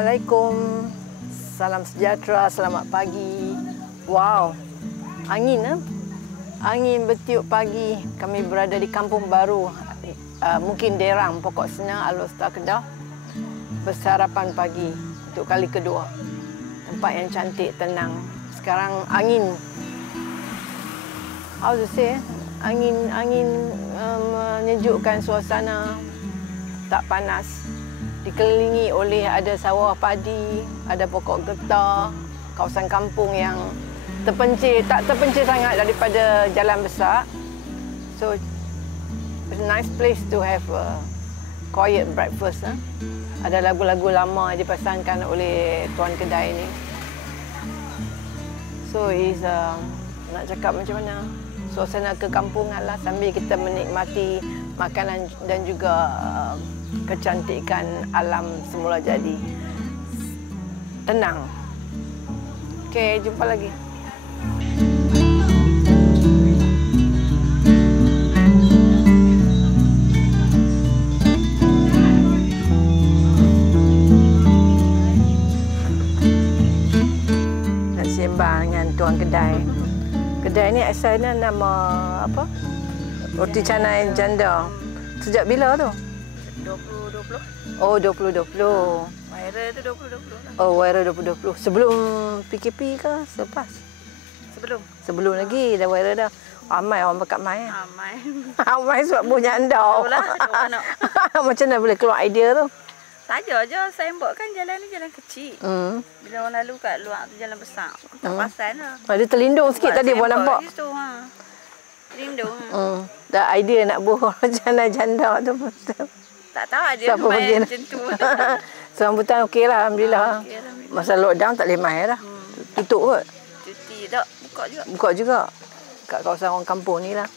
Assalamualaikum. Salam sejahtera, selamat pagi. Wow, angin angin bertiup pagi. Kami berada di kampung baru, mungkin Derang, Pokok Senang, Alor Setar Kedah. Bersarapan pagi untuk kali kedua. Tempat yang cantik, tenang. Sekarang angin, how to say, angin menyejukkan suasana, tak panas. Dikelilingi oleh ada sawah padi, ada pokok getah, kawasan kampung yang terpencil, tak terpencil sangat daripada jalan besar. So, it's a nice place to have a quiet breakfast. Ada lagu-lagu lama yang dipasangkan oleh tuan kedai ni. So, is nak cakap macam mana? Suasana kekampungan lah sambil kita menikmati makanan dan juga kecantikan alam semula jadi. Tenang. Okey, jumpa lagi. Nak sembang dengan tuan kedai. Kedai ni asalnya nama apa? Roti canai janda. Sejak bila tu? 2020. Oh, 2020. Viral tu 2020 lah. Oh, viral 2020. Sebelum PKP ke? Selepas? Sebelum. Sebelum lagi dah viral dah. Ramai orang bakat mai. Ramai. Ramai sebab punya anda. Itulah, anak. Macam mana boleh keluar idea tu? Saja je saya buat kan jalan ni jalan kecil. Bila orang lalu kat luar tu jalan besar. Tak pasal lah. Dia terlindung sikit tadi buat nampak. Situ, terlindung. Dah idea nak buat janda tu betul. Tak tahu dia main macam tu. Sambutan okey lah, alhamdulillah. Okay, alhamdulillah. Masa lockdown tak boleh main dah. Tutup kot. Cuti tak, buka juga. Buka juga. Kat kawasan orang kampung ni lah.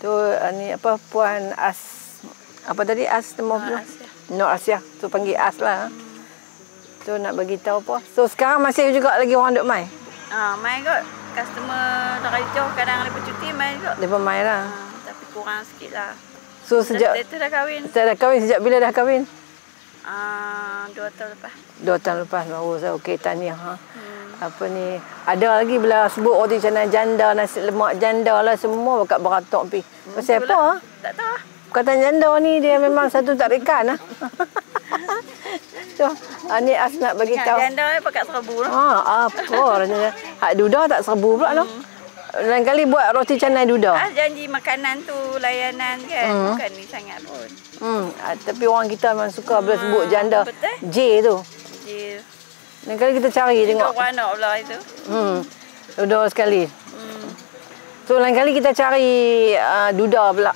Tu ni apa, Puan As. Apa tadi? As temu tu? Nur Asia. Tu panggil As lah. Tu nak bagi tahu apa. So sekarang masih juga lagi orang duk main? Main kot. Customer dari jauh kadang lepas cuti main juga. Lepas main lah. Tapi kurang sikit lah. So sejak... Dah kahwin. Dah kahwin. Sejak bila dah kahwin? 2 tahun lepas. 2 tahun lepas baru saya okey tahniah. Apa ni? Ada lagi bila sebut roti canai janda, nasi lemak janda lah semua bakat beratok pi. Pasal apa? Tak tahu. Perkataan janda ni dia memang satu tarikan lah. So, ni As nak bagi tahu. Janda ni pakai serbu lah. Apa rasanya? Hak duda tak serbu pula tu. Lain kali buat roti canai duda. Janji makanan tu layanan kan. Bukan ni sangat pun. Tapi orang kita memang suka bila sebut janda. Betul. J tu. J. Lain kali kita cari tengok. Dua anak pula itu. Duda sekali. So lain kali kita cari duda pula.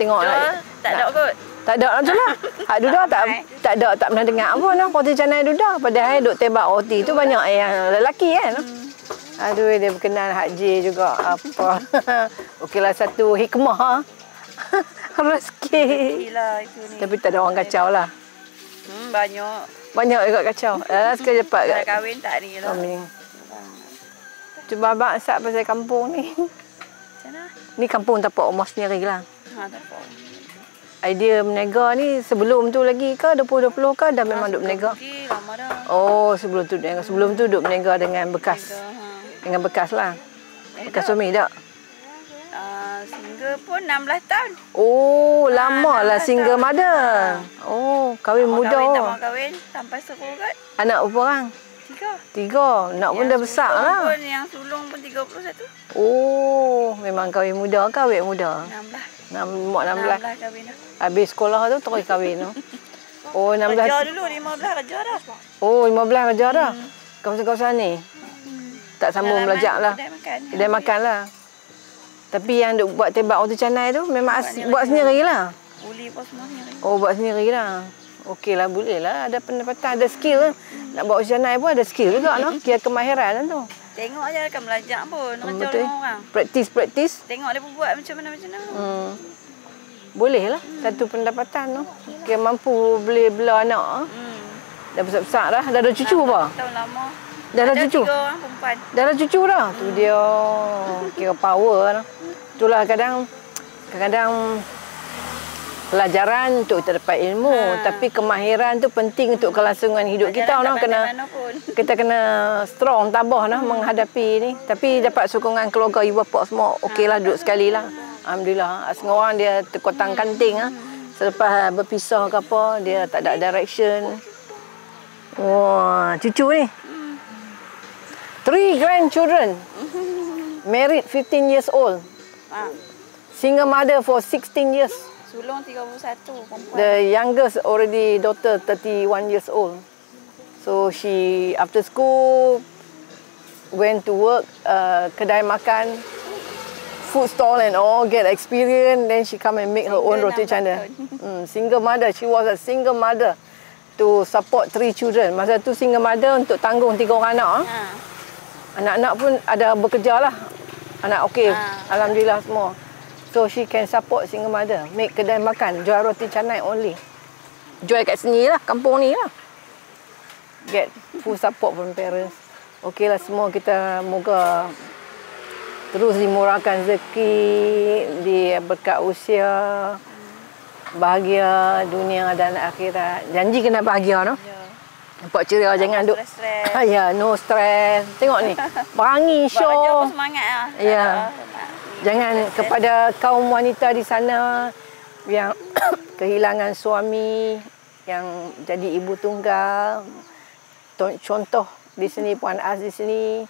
Tengok lah. Tak ada kot. Tak ada tu lah. Hak duda tak ada, tak pernah dengar pun lah. Roti canai duda. Padahal duk tembak roti tu banyak yang lelaki kan. Aduh, dia berkenan Hak J juga. Apa. Okeylah satu hikmah. Rezeki. Gila itu ni. Tapi tak ada orang kacau lah. Banyak. Banyak juga kacau. Sekali cepat. Dah kahwin tak ni lah. Cuba abang asap pasal kampung ni. Macam mana? Ni kampung tapak rumah sendiri lah. Tak apa. Idea berniaga ni sebelum tu lagi ke 2020 ke dah memang duk berniaga? Lama dah. Oh, sebelum tu berniaga. Sebelum tu duk berniaga dengan bekas. Dengan bekas lah. Bekas suami tak? Single pun 16 tahun. Oh, lama lah single mother. Oh, kahwin muda. Tak mau kahwin sampai seru kot. Anak berapa orang? 3. Nak pun dah besar lah. Yang sulung pun 31. Oh, memang kahwin muda ke awet muda? 16. 16 kahwin dah. Habis sekolah tu terus kahwin tu. Oh, 16. Kerja dulu 15 kerja dah. Oh, 15 kerja dah. Kawasan-kawasan ni. Tak sambung belajar lah. Kedai makan lah. Tapi yang duk buat tembak roti canai tu memang buat sendiri lah. Uli pun semua sendiri. Oh, buat sendiri lah. Okey lah, boleh lah. Ada pendapatan, ada skill. Nak buat roti canai pun ada skill juga. No? Kira kemahiran tu. Tengok aja akan belajar pun. Kerja dengan orang. Praktis. Tengok dia buat macam mana. Boleh lah. Satu pendapatan tu. Kira mampu beli bela anak. Dah besar-besar dah. Dah ada cucu apa? Tahun lama. Dah ada cucu? 3 orang perempuan. Dah ada cucu dah. Tu dia. Kira power lah. Itulah kadang-kadang pelajaran untuk kita dapat ilmu, tapi kemahiran tu penting untuk kelangsungan hidup kita. Kita kena strong, tabah menghadapi ni. Tapi dapat sokongan keluarga, ibu bapa semua okeylah, duduk sekali lah. Alhamdulillah. Setengah orang dia terkotang kanting selepas berpisah ke apa, dia tak ada direction. Wah, cucu ni. 3 grandchildren. Married 15 years old. Single mother for 16 years. Sulung 31 perempuan. The youngest already daughter 31 years old. So she after school went to work, kedai makan, food stall and all, get experience. Then she come and make her own roti canai. Single mother. She was a single mother to support 3 children. Masa tu single mother untuk tanggung 3 orang anak. Anak-anak pun ada bekerja lah. Anak okey. Alhamdulillah semua. So she can support single mother. Make kedai makan. Jual roti canai only. Jual kat sini lah. Kampung ni lah. Get full support from parents. Okey lah semua kita moga terus dimurahkan rezeki. Berkat usia. Bahagia dunia dan akhirat. Janji kena bahagia no? Nampak ceria, jangan duk. Ya, no stress. Tengok ni. Berangi show. Buat baju semangat lah. Ya. Jangan kepada kaum wanita di sana yang kehilangan suami, yang jadi ibu tunggal. Contoh di sini Puan Az di sini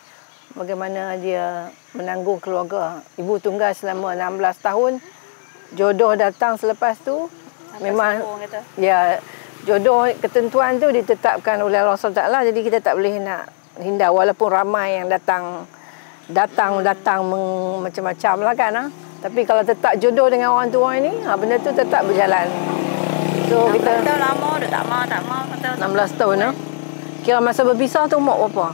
bagaimana dia menanggung keluarga. Ibu tunggal selama 16 tahun. Jodoh datang selepas tu memang ya, jodoh ketentuan tu ditetapkan oleh Allah SWT, jadi kita tak boleh nak hindar walaupun ramai yang datang macam-macam lah kan. Tapi kalau tetap jodoh dengan orang tua ini, benda tu tetap berjalan. So kita tahun lama dah tak mau 16 tahun nah. Kira masa berpisah tu umur berapa?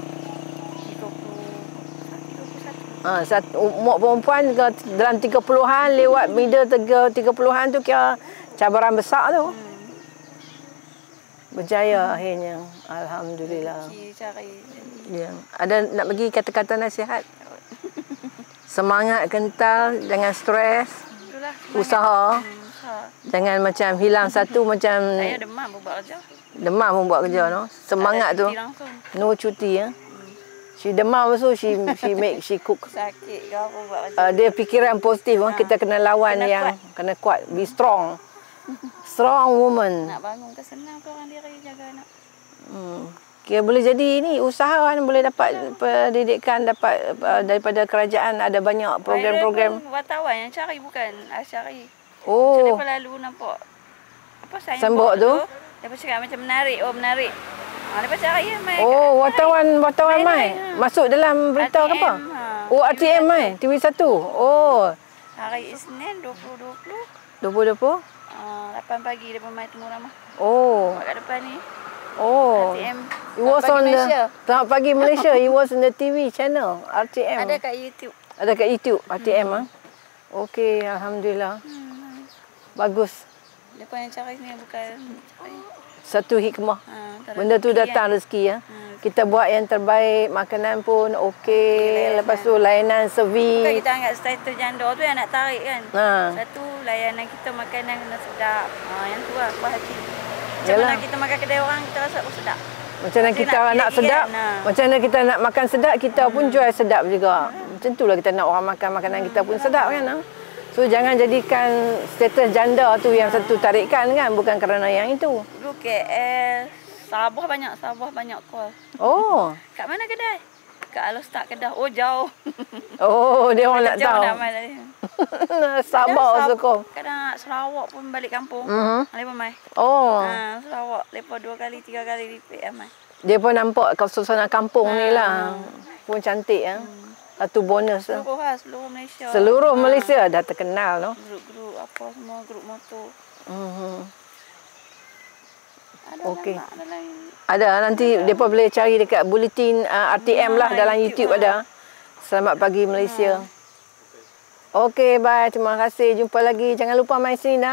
21. Umur perempuan dalam 30-an lewat middle 30-an tu kira cabaran besar tu. Berjaya akhirnya. Alhamdulillah. Ya. Ada nak bagi kata-kata nasihat? Semangat kental, jangan stres. Usaha. Jangan macam hilang satu macam saya demam buat kerja. Demam pun buat kerja no. Semangat tu. No cuti ya. She demam also she cook. Sakit ke apa buat kerja. Dia fikiran positif kita kena lawan yang kena kuat, be strong. Strong woman. Nak bangun ke senang ke orang diri jaga anak. Kira boleh jadi ni usahawan, boleh dapat pendidikan, dapat daripada kerajaan, ada banyak program-program. Wartawan yang cari bukan cari. Oh. Saya lepas lalu nampak apa signboard tu. Lepas cakap macam menarik, menarik. Lepas cari mai. Oh, wartawan mai. Masuk dalam berita ke apa? Oh, RTM mai, TV1. Oh. Hari Isnin 2020. 2020? 8 pagi depan mai temu ramah. Oh. Kat depan ni. Oh. RTM. It was on Malaysia. Selamat pagi Malaysia. It was on the TV channel RTM. Ada kat YouTube. Ada kat YouTube RTM Okey, alhamdulillah. Bagus. Lepas yang cari ni bukan satu hikmah. Benda tu datang rezeki ya. Kita buat yang terbaik, makanan pun okey. Lepas tu layanan servis. Bukan kita anggap status janda tu yang nak tarik kan. Satu layanan kita makanan kena sedap. Yang tu lah puas hati. Macam mana kita makan kedai orang kita rasa sedap. Macam mana kita nak sedap, macam mana kita nak makan sedap, kita pun jual sedap juga. Macam itulah kita nak orang makan makanan kita pun sedap kan. So jangan jadikan status janda tu yang satu tarikan kan, bukan kerana yang itu. Dulu KL, Sabah banyak call. Oh. Kat mana kedai? Kat Alostak Kedah. Oh jauh. Oh, dia orang nak tahu. Sabah sokong. Kadang Sarawak pun balik kampung. Lepas mai. Oh. Sarawak lepas 2 kali 3 kali repeat mai. Dia pun nampak suasana kampung ni lah. Pun cantik ya. Satu bonus tu. Seluruh Malaysia. Seluruh Malaysia dah terkenal no. Grup apa semua, grup motor. Okey. Ada nanti depa boleh cari dekat bulletin RTM lah dalam YouTube ada. Selamat pagi Malaysia. Okey, bye. Terima kasih. Jumpa lagi. Jangan lupa mai sini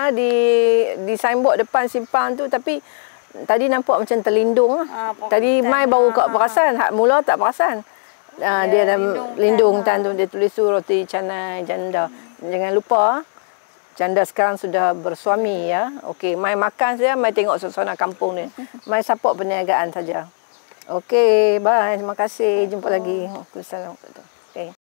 di signboard depan simpang tu, tapi tadi nampak macam terlindung lah. Tadi mai baru kat perasan, hak mula tak perasan. Dia dah lindung tan tu, dia tulis roti canai janda. Jangan lupa Janda sekarang sudah bersuami ya. Okey, mai makan saja, mai tengok suasana kampung ni. Mai support perniagaan saja. Okey, bye. Terima kasih. Jumpa lagi. Waalaikumsalam. Okey.